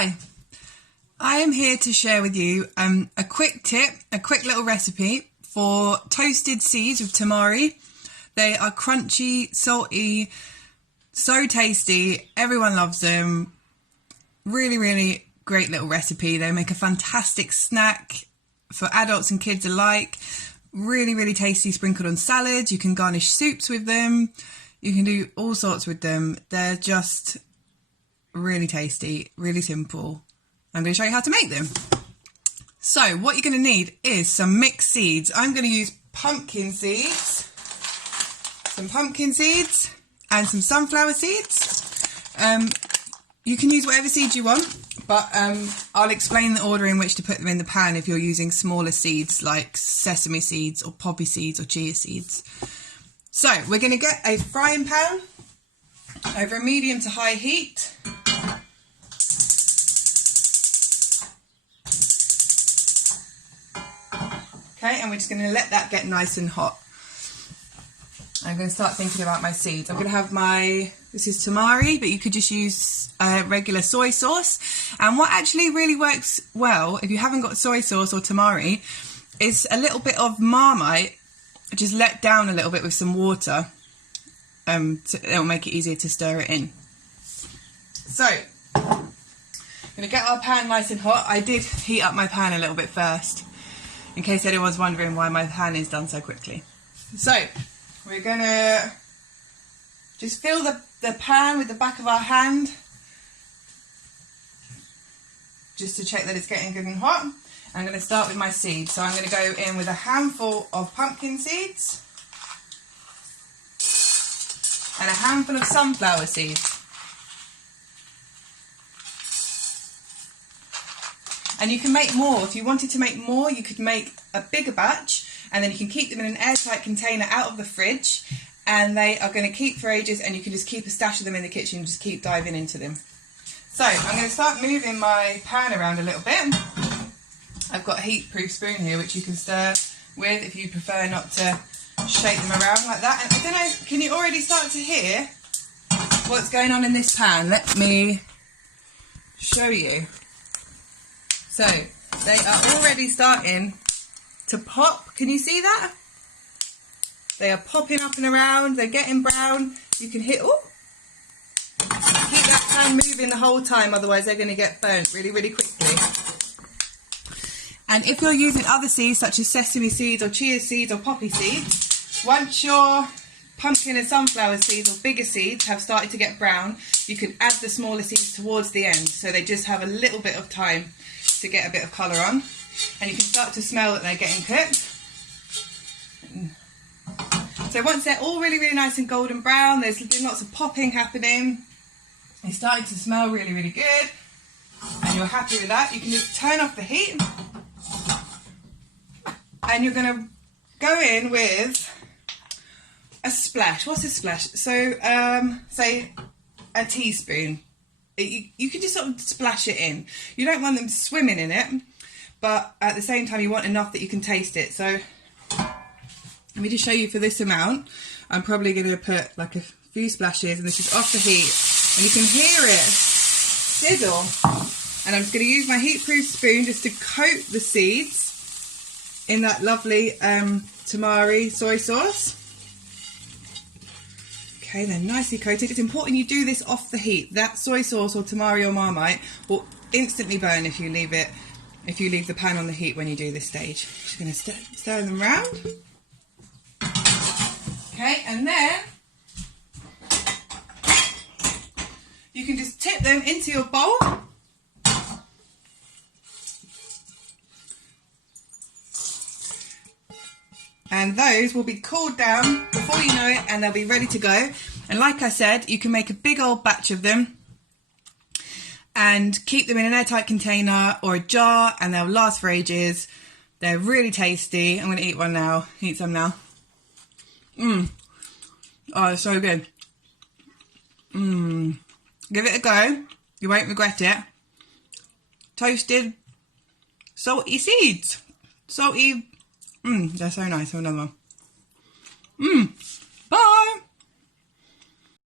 Hi, I am here to share with you a quick tip, a quick little recipe for toasted seeds with tamari. They are crunchy, salty, so tasty. Everyone loves them. Really, really great little recipe. They make a fantastic snack for adults and kids alike. Really, really tasty, sprinkled on salads. You can garnish soups with them. You can do all sorts with them. They're just really tasty, really simple. I'm going to show you how to make them. So what you're going to need is some mixed seeds. I'm going to use pumpkin seeds, some pumpkin seeds and some sunflower seeds. You can use whatever seeds you want, but I'll explain the order in which to put them in the pan if you're using smaller seeds like sesame seeds or poppy seeds or chia seeds. So we're going to get a frying pan over a medium to high heat. Okay, and we're just going to let that get nice and hot. I'm going to start thinking about my seeds. I'm going to have this is tamari, but you could just use regular soy sauce. And what actually really works well, if you haven't got soy sauce or tamari, is a little bit of marmite, just let down a little bit with some water. It'll make it easier to stir it in. So, I'm going to get our pan nice and hot. I did heat up my pan a little bit first, in case anyone's wondering why my pan is done so quickly. So, we're going to just fill the pan with the back of our hand, just to check that it's getting good and hot. I'm going to start with my seeds. So I'm going to go in with a handful of pumpkin seeds and a handful of sunflower seeds. And you can make more. If you wanted to make more, you could make a bigger batch, and then you can keep them in an airtight container out of the fridge, and they are going to keep for ages, and you can just keep a stash of them in the kitchen and just keep diving into them. So I'm going to start moving my pan around a little bit. I've got a heat-proof spoon here which you can stir with if you prefer not to shake them around like that. And I don't know, can you already start to hear what's going on in this pan? Let me show you. So they are already starting to pop. Can you see that? They are popping up and around. They're getting brown. You can hear, oh, keep that pan moving the whole time, otherwise they're going to get burnt really, really quickly. And if you're using other seeds such as sesame seeds or chia seeds or poppy seeds, once your pumpkin and sunflower seeds or bigger seeds have started to get brown, you can add the smaller seeds towards the end, so they just have a little bit of time to get a bit of colour on. And you can start to smell that they're getting cooked. So once they're all really, really nice and golden brown, there's been lots of popping happening, it's starting to smell really, really good, and you're happy with that, you can just turn off the heat. And you're going to go in with a splash. What's a splash? So, say a teaspoon. You can just sort of splash it in. You don't want them swimming in it, but at the same time you want enough that you can taste it. So, let me just show you for this amount. I'm probably going to put like a few splashes, and this is off the heat. And you can hear it sizzle. And I'm just going to use my heat-proof spoon just to coat the seeds in that lovely tamari soy sauce. Okay, they're nicely coated. It's important you do this off the heat. That soy sauce or tamari or marmite will instantly burn if you leave the pan on the heat when you do this stage. Just going to stir them around. Okay, and then you can just tip them into your bowl. And those will be cooled down before you know it, and they'll be ready to go. And like I said, you can make a big old batch of them and keep them in an airtight container or a jar, and they'll last for ages. They're really tasty. I'm going to eat one now. Eat some now. Oh, it's so good. Give it a go. You won't regret it. Toasted, salty seeds. Salty. They're so nice. Have another one.